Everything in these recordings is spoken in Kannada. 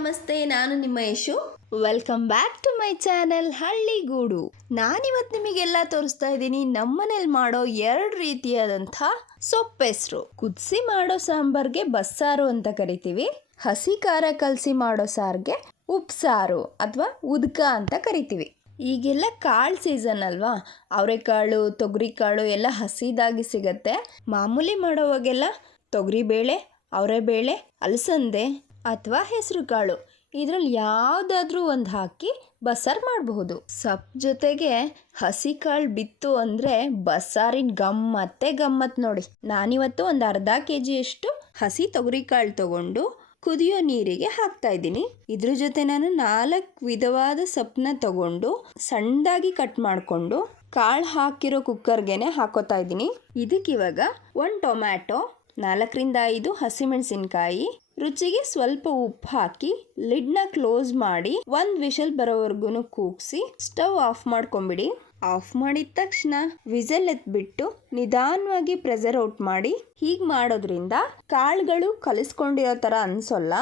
ನಮಸ್ತೆ, ನಾನು ನಿಮ್ಮ Yashu. Welcome back to my channel Halligudu. ನಾನಿವತ್ತು ನಿಮಗೆಲ್ಲ ತೋರಿಸ್ತಾ ಇದ್ದೀನಿ ನಮ್ಮನೇಲಿ ಮಾಡೋ 2 ರೀತಿಯಾದಂಥ ಸೊಪ್ಪೆಸರು. ಕುದಿಸಿ ಮಾಡೋ ಸಾಂಬಾರ್ಗೆ ಬಸ್ಸಾರು ಅಂತ ಕರಿತೀವಿ. ಹಸಿ ಖಾರ ಕಲಸಿ ಮಾಡೋ ಸಾರಿಗೆ ಉಪ್ಸಾರು ಅಥವಾ ಉದ್ಕ ಅಂತ ಕರಿತೀವಿ. ಈಗೆಲ್ಲ ಕಾಳು ಸೀಸನ್ ಅಲ್ವಾ, ಅವರೆಕಾಳು ತೊಗರಿಕಾಳು ಎಲ್ಲ ಹಸಿದಾಗಿ ಸಿಗತ್ತೆ. ಮಾಮೂಲಿ ಮಾಡೋವಾಗೆಲ್ಲ ತೊಗರಿಬೇಳೆ, ಅವರೆಬೇಳೆ, ಅಲಸಂದೆ ಅಥವಾ ಹೆಸರು ಕಾಳು ಇದರಲ್ಲಿ ಯಾವುದಾದ್ರೂ ಒಂದು ಹಾಕಿ ಬಸ್ಸಾರು ಮಾಡಬಹುದು. ಜೊತೆಗೆ ಹಸಿ ಕಾಳು ಬಿತ್ತು ಅಂದರೆ ಬಸ್ಸಾರಿನ ಗಮ್ಮತ್ ನೋಡಿ. ನಾನಿವತ್ತು ಒಂದು ಅರ್ಧ ಕೆಜಿಯಷ್ಟು ಹಸಿ ತೊಗರಿಕಾಳು ತಗೊಂಡು ಕುದಿಯೋ ನೀರಿಗೆ ಹಾಕ್ತಾ ಇದ್ದೀನಿ. ಇದ್ರ ಜೊತೆ ನಾನು 4 ವಿಧವಾದ ಸೊಪ್ಪನ್ನ ತಗೊಂಡು ಸಣ್ಣದಾಗಿ ಕಟ್ ಮಾಡಿಕೊಂಡು ಕಾಳು ಹಾಕಿರೋ ಕುಕ್ಕರ್ಗೆನೆ ಹಾಕೋತಾ ಇದ್ದೀನಿ. ಇದಕ್ಕಿವಾಗ 1 ಟೊಮ್ಯಾಟೊ, 4ರಿಂದ 5 ಹಸಿಮೆಣಸಿನ್ಕಾಯಿ, ರುಚಿಗೆ ಸ್ವಲ್ಪ ಉಪ್ಪು ಹಾಕಿ ಲಿಡ್ನ ಕ್ಲೋಸ್ ಮಾಡಿ 1 ವಿಷಲ್ ಬರೋವರೆಗೂ ಕೂಗಿಸಿ ಸ್ಟವ್ ಆಫ್ ಮಾಡ್ಕೊಂಬಿಡಿ. ಆಫ್ ಮಾಡಿದ ತಕ್ಷಣ ವಿಸಲ್ ಎತ್ಬಿಟ್ಟು ನಿಧಾನವಾಗಿ ಪ್ರೆಷರ್ ಔಟ್ ಮಾಡಿ. ಹೀಗೆ ಮಾಡೋದ್ರಿಂದ ಕಾಳುಗಳು ಕಲಿಸ್ಕೊಂಡಿರೋ ಥರ ಅನ್ಸೋಲ್ಲ,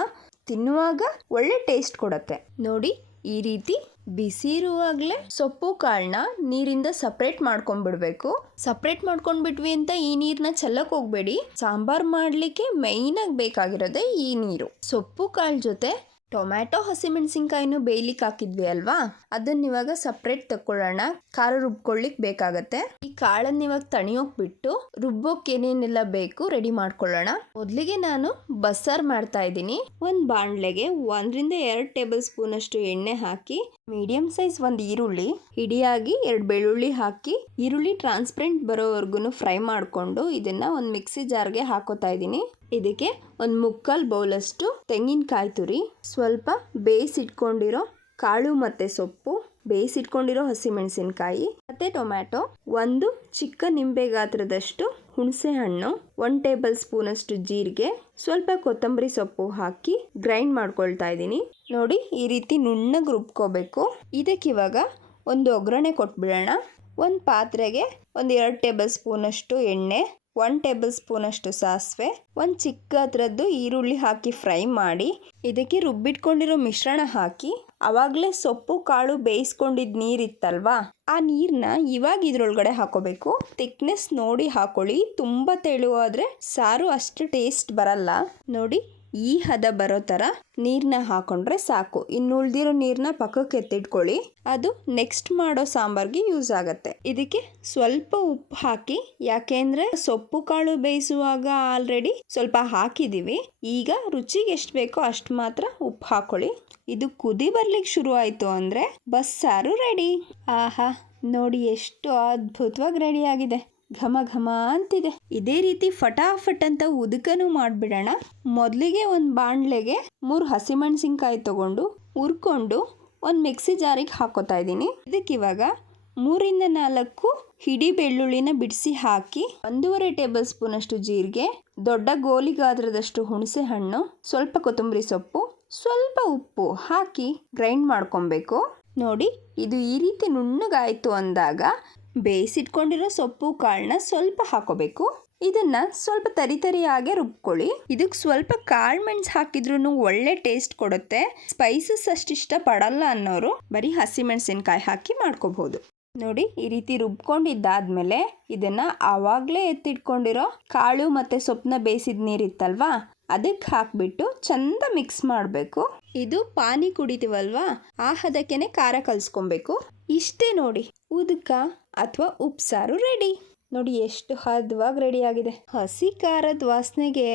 ತಿನ್ನುವಾಗ ಒಳ್ಳೆ ಟೇಸ್ಟ್ ಕೊಡುತ್ತೆ. ನೋಡಿ, ಈ ರೀತಿ ಬಿಸಿ ಇರುವಾಗಲೇ ಸೊಪ್ಪು ಕಾಳನ್ನ ನೀರಿಂದ ಸಪ್ರೇಟ್ ಮಾಡ್ಕೊಂಡ್ಬಿಡ್ಬೇಕು. ಸಪ್ರೇಟ್ ಮಾಡ್ಕೊಂಡ್ಬಿಟ್ವಿ ಅಂತ ಈ ನೀರನ್ನ ಚೆಲ್ಲಕ್ಕೆ ಹೋಗ್ಬೇಡಿ. ಸಾಂಬಾರ್ ಮಾಡಲಿಕ್ಕೆ ಮೇಯ್ನಾಗಿ ಬೇಕಾಗಿರೋದೇ ಈ ನೀರು. ಸೊಪ್ಪು ಕಾಳು ಜೊತೆ ಟೊಮ್ಯಾಟೊ ಹಸಿಮೆಣಸಿನ್ಕಾಯಿನೂ ಬೇಯ್ಲಿಕ್ಕೆ ಹಾಕಿದ್ವಿ ಅಲ್ವಾ, ಅದನ್ನ ಇವಾಗ ಸಪ್ರೇಟ್ ತಕ್ಕೊಳ್ಳೋಣ. ಖಾರ ರುಬ್ಕೊಳ್ಳಿಕ್ಕೆ ಬೇಕಾಗತ್ತೆ. ಈ ಕಾಳನ್ನ ಇವಾಗ ತಣಿಯೋಕ್ ಬಿಟ್ಟು ರುಬ್ಬೋಕ್ ಏನೇನೆಲ್ಲ ಬೇಕು ರೆಡಿ ಮಾಡ್ಕೊಳ್ಳೋಣ. ಮೊದಲಿಗೆ ನಾನು ಬಸ್ಸಾರು ಮಾಡ್ತಾ ಇದ್ದೀನಿ. ಒಂದು ಬಾಣಲೆಗೆ 1ರಿಂದ 2 ಟೇಬಲ್ ಸ್ಪೂನ್ ಅಷ್ಟು ಎಣ್ಣೆ ಹಾಕಿ ಮೀಡಿಯಂ ಸೈಜ್ 1 ಈರುಳ್ಳಿ, ಹಿಡಿಯಾಗಿ 2 ಬೆಳ್ಳುಳ್ಳಿ ಹಾಕಿ ಈರುಳ್ಳಿ ಟ್ರಾನ್ಸ್ಪರೆಂಟ್ ಬರೋವರೆಗೂ ಫ್ರೈ ಮಾಡಿಕೊಂಡು ಇದನ್ನ ಒಂದು ಮಿಕ್ಸಿ ಜಾರ್ಗೆ ಹಾಕೋತಾ ಇದ್ದೀನಿ. ಇದಕ್ಕೆ 1/4 ಬೌಲಷ್ಟು ತೆಂಗಿನಕಾಯಿ ತುರಿ, ಸ್ವಲ್ಪ ಬೇಯಿಸಿಟ್ಕೊಂಡಿರೋ ಕಾಳು ಮತ್ತು ಸೊಪ್ಪು, ಬೇಯಿಸಿಟ್ಕೊಂಡಿರೋ ಹಸಿಮೆಣಸಿನ್ಕಾಯಿ ಮತ್ತು ಟೊಮ್ಯಾಟೊ, 1 ಚಿಕ್ಕ ನಿಂಬೆ ಗಾತ್ರದಷ್ಟು ಹುಣಸೆ ಹಣ್ಣು, 1 ಟೇಬಲ್ ಸ್ಪೂನ್ ಅಷ್ಟು ಜೀರಿಗೆ, ಸ್ವಲ್ಪ ಕೊತ್ತಂಬರಿ ಸೊಪ್ಪು ಹಾಕಿ ಗ್ರೈಂಡ್ ಮಾಡ್ಕೊಳ್ತಾ ಇದ್ದೀನಿ. ನೋಡಿ, ಈ ರೀತಿ ನುಣ್ಣಗೆ ರುಬ್ಕೋಬೇಕು. ಇದಕ್ಕಿವಾಗ ಒಂದು ಒಗ್ಗರಣೆ ಕೊಟ್ಬಿಡೋಣ. ಒಂದು ಪಾತ್ರೆಗೆ 2 ಟೇಬಲ್ ಸ್ಪೂನ್ ಅಷ್ಟು ಎಣ್ಣೆ, 1 ಟೇಬಲ್ ಸ್ಪೂನ್ ಅಷ್ಟು ಸಾಸಿವೆ, 1 ಚಿಕ್ಕ ಗಾತ್ರದ್ದು ಈರುಳ್ಳಿ ಹಾಕಿ ಫ್ರೈ ಮಾಡಿ ಇದಕ್ಕೆ ರುಬ್ಬಿಟ್ಕೊಂಡಿರೋ ಮಿಶ್ರಣ ಹಾಕಿ ಆವಾಗಲೇ ಸೊಪ್ಪು ಕಾಳು ಬೇಯಿಸ್ಕೊಂಡಿದ್ದ ನೀರಿತ್ತಲ್ವಾ, ಆ ನೀರನ್ನ ಇವಾಗ ಇದ್ರೊಳಗಡೆ ಹಾಕೋಬೇಕು. ಥಿಕ್ನೆಸ್ ನೋಡಿ ಹಾಕೊಳ್ಳಿ. ತುಂಬ ತೆಳುವಾದರೆ ಸಾರು ಅಷ್ಟು ಟೇಸ್ಟ್ ಬರಲ್ಲ. ನೋಡಿ, ಈ ಹದ ಬರೋ ಥರ ನೀರನ್ನ ಹಾಕೊಂಡ್ರೆ ಸಾಕು. ಇನ್ನು ಉಳಿದಿರೋ ನೀರನ್ನ ಪಕ್ಕಕ್ಕೆ ಎತ್ತಿಟ್ಕೊಳ್ಳಿ. ಅದು ನೆಕ್ಸ್ಟ್ ಮಾಡೋ ಸಾಂಬಾರ್ಗೆ ಯೂಸ್ ಆಗುತ್ತೆ. ಇದಕ್ಕೆ ಸ್ವಲ್ಪ ಉಪ್ಪು ಹಾಕಿ, ಯಾಕೆಂದ್ರೆ ಸೊಪ್ಪು ಕಾಳು ಬೇಯಿಸುವಾಗ ಆಲ್ರೆಡಿ ಸ್ವಲ್ಪ ಹಾಕಿದ್ದೀವಿ. ಈಗ ರುಚಿಗೆ ಎಷ್ಟು ಬೇಕೋ ಅಷ್ಟು ಮಾತ್ರ ಉಪ್ಪು ಹಾಕೊಳ್ಳಿ. ಇದು ಕುದಿ ಬರ್ಲಿಕ್ಕೆ ಶುರು ಆಯಿತು ಅಂದರೆ ಬಸ್ಸಾರು ರೆಡಿ. ಆಹಾ, ನೋಡಿ ಎಷ್ಟು ಅದ್ಭುತವಾಗಿ ರೆಡಿ ಆಗಿದೆ. ಘಮ ಘಮ ಅಂತಿದೆ. ಇದೇ ರೀತಿ ಫಟಾಫಟ್ ಅಂತ ಉದುಕನೂ ಮಾಡಿಬಿಡೋಣ. ಮೊದಲಿಗೆ ಒಂದು ಬಾಣಲೆಗೆ 3 ಹಸಿಮೆಣಸಿನ್ಕಾಯಿ ತಗೊಂಡು ಹುರ್ಕೊಂಡು ಒಂದು ಮಿಕ್ಸಿ ಜಾರಿಗೆ ಹಾಕೋತಾ ಇದ್ದೀನಿ. ಇದಕ್ಕಿವಾಗ 3ರಿಂದ 4 ಹಿಡಿ ಬೆಳ್ಳುಳ್ಳಿನ ಬಿಡಿಸಿ ಹಾಕಿ 1.5 ಟೇಬಲ್ ಸ್ಪೂನ್ ಅಷ್ಟು ಜೀರಿಗೆ, ದೊಡ್ಡ ಗೋಲಿ ಗಾತ್ರದಷ್ಟು ಹುಣಸೆ ಹಣ್ಣು, ಸ್ವಲ್ಪ ಕೊತ್ತಂಬರಿ ಸೊಪ್ಪು, ಸ್ವಲ್ಪ ಉಪ್ಪು ಹಾಕಿ ಗ್ರೈಂಡ್ ಮಾಡ್ಕೊಬೇಕು. ನೋಡಿ, ಇದು ಈ ರೀತಿ ನುಣ್ಣಗಾಯಿತು ಅಂದಾಗ ಬೇಯಿಸಿಟ್ಕೊಂಡಿರೋ ಸೊಪ್ಪು ಕಾಳನ್ನ ಸ್ವಲ್ಪ ಹಾಕೋಬೇಕು. ಇದನ್ನ ಸ್ವಲ್ಪ ತರಿಯಾಗೆ ರುಬ್ಕೊಳ್ಳಿ. ಇದಕ್ಕೆ ಸ್ವಲ್ಪ ಕಾಳು ಮೆಣಸು ಹಾಕಿದ್ರೂ ಒಳ್ಳೆ ಟೇಸ್ಟ್ ಕೊಡುತ್ತೆ. ಸ್ಪೈಸಸ್ ಅಷ್ಟು ಇಷ್ಟ ಪಡಲ್ಲ ಅನ್ನೋರು ಬರೀ ಹಸಿಮೆಣಸಿನ್ಕಾಯಿ ಹಾಕಿ ಮಾಡ್ಕೋಬಹುದು. ನೋಡಿ, ಈ ರೀತಿ ರುಬ್ಕೊಂಡಿದ್ದಾದ್ಮೇಲೆ ಇದನ್ನ ಆವಾಗಲೇ ಎತ್ತಿಟ್ಕೊಂಡಿರೋ ಕಾಳು ಮತ್ತು ಸೊಪ್ಪನ್ನ ಬೇಯಿಸಿದ ನೀರಿತ್ತಲ್ವಾ, ಅದಕ್ಕೆ ಹಾಕ್ಬಿಟ್ಟು ಚಂದ ಮಿಕ್ಸ್ ಮಾಡಬೇಕು. ಇದು ಪಾನಿ ಕುಡಿತೀವಲ್ವಾ, ಆ ಹದಕ್ಕೆನೆ ಖಾರ ಕಲಿಸ್ಕೊಬೇಕು. ಇಷ್ಟೇ ನೋಡಿ, ಉದ್ಕ ಅಥವಾ ಉಪ್ಸಾರು ರೆಡಿ. ನೋಡಿ ಎಷ್ಟು ಹದವಾಗಿ ರೆಡಿ ಆಗಿದೆ. ಹಸಿ ಖಾರದ ವಾಸನೆಗೆ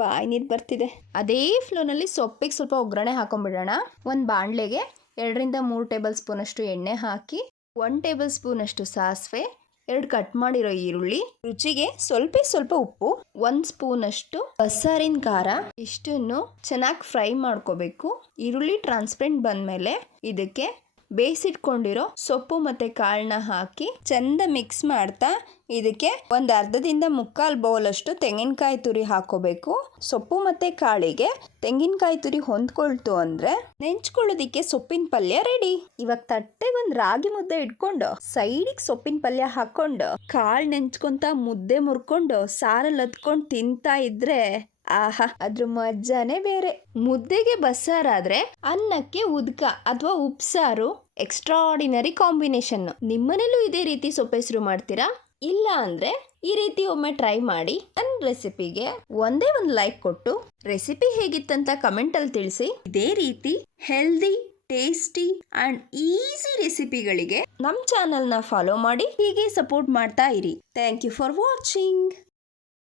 ಬಾಯಿ ನೀರು ಬರ್ತಿದೆ. ಅದೇ ಫ್ಲೋನಲ್ಲಿ ಸೊಪ್ಪಿಗೆ ಸ್ವಲ್ಪ ಒಗ್ಗರಣೆ ಹಾಕೊಂಡ್ಬಿಡೋಣ. ಒಂದು ಬಾಣಲೆಗೆ 2ರಿಂದ 3 ಟೇಬಲ್ ಸ್ಪೂನ್ ಅಷ್ಟು ಎಣ್ಣೆ ಹಾಕಿ 1 ಟೇಬಲ್ ಸ್ಪೂನ್ ಅಷ್ಟು ಸಾಸಿವೆ, 2 ಕಟ್ ಮಾಡಿರೋ ಈರುಳ್ಳಿ, ರುಚಿಗೆ ಸ್ವಲ್ಪ ಉಪ್ಪು, 1 ಸ್ಪೂನ್ ಅಷ್ಟು ಬಸ್ಸಾರಿನ ಖಾರ, ಇಷ್ಟನ್ನು ಚೆನ್ನಾಗಿ ಫ್ರೈ ಮಾಡ್ಕೋಬೇಕು. ಈರುಳ್ಳಿ ಟ್ರಾನ್ಸ್ಪರೆಂಟ್ ಬಂದಮೇಲೆ ಇದಕ್ಕೆ ಬೇಯಿಸಿಟ್ಕೊಂಡಿರೋ ಸೊಪ್ಪು ಮತ್ತು ಕಾಳನ್ನ ಹಾಕಿ ಚಂದ ಮಿಕ್ಸ್ ಮಾಡ್ತಾ ಇದಕ್ಕೆ 1/2ದಿಂದ 3/4 ಬೌಲ್ ಅಷ್ಟು ತೆಂಗಿನಕಾಯಿ ತುರಿ ಹಾಕೋಬೇಕು. ಸೊಪ್ಪು ಮತ್ತು ಕಾಳಿಗೆ ತೆಂಗಿನಕಾಯಿ ತುರಿ ಹೊಂದ್ಕೊಳ್ತು ಅಂದರೆ ನೆಂಚ್ಕೊಳ್ಳೋದಿಕ್ಕೆ ಸೊಪ್ಪಿನ ಪಲ್ಯ ರೆಡಿ. ಇವಾಗ ತಟ್ಟೆಗೆ ಒಂದು ರಾಗಿ ಮುದ್ದೆ ಇಟ್ಕೊಂಡು ಸೈಡಿಗೆ ಸೊಪ್ಪಿನ ಪಲ್ಯ ಹಾಕೊಂಡು ಕಾಳು ನೆಂಚ್ಕೊಂತ ಮುದ್ದೆ ಮುರ್ಕೊಂಡು ಸಾರಲ್ಲಿ ಹತ್ಕೊಂಡು ತಿಂತಾ ಇದ್ರೆ ಆಹಾ, ಅದ್ರ ಮಜ್ಜಾನೇ ಬೇರೆ. ಮುದ್ದೆಗೆ ಬಸ್ಸಾರಾದ್ರೆ ಅನ್ನಕ್ಕೆ ಉದ್ಕ ಅಥವಾ ಉಪ್ಸಾರು ಎಕ್ಸ್ಟ್ರಾಆರ್ಡಿನರಿ ಕಾಂಬಿನೇಷನ್. ನಿಮ್ಮನೇಲೂ ಇದೇ ರೀತಿ ಸೊಪ್ಪೆಸರು ಮಾಡ್ತೀರಾ? ಇಲ್ಲ ಅಂದ್ರೆ ಈ ರೀತಿ ಒಮ್ಮೆ ಟ್ರೈ ಮಾಡಿ. ನನ್ನ ರೆಸಿಪಿಗೆ ಒಂದೇ ಒಂದು ಲೈಕ್ ಕೊಟ್ಟು ರೆಸಿಪಿ ಹೇಗಿತ್ತಂತ ಕಮೆಂಟ್ ಅಲ್ಲಿ ತಿಳಿಸಿ. ಇದೇ ರೀತಿ ಹೆಲ್ದಿ, ಟೇಸ್ಟಿ ಅಂಡ್ ಈಸಿ ರೆಸಿಪಿಗಳಿಗೆ ನಮ್ಮ ಚಾನೆಲ್ನ ಫಾಲೋ ಮಾಡಿ, ಹೀಗೆ ಸಪೋರ್ಟ್ ಮಾಡ್ತಾ ಇರಿ. Thank you for watching.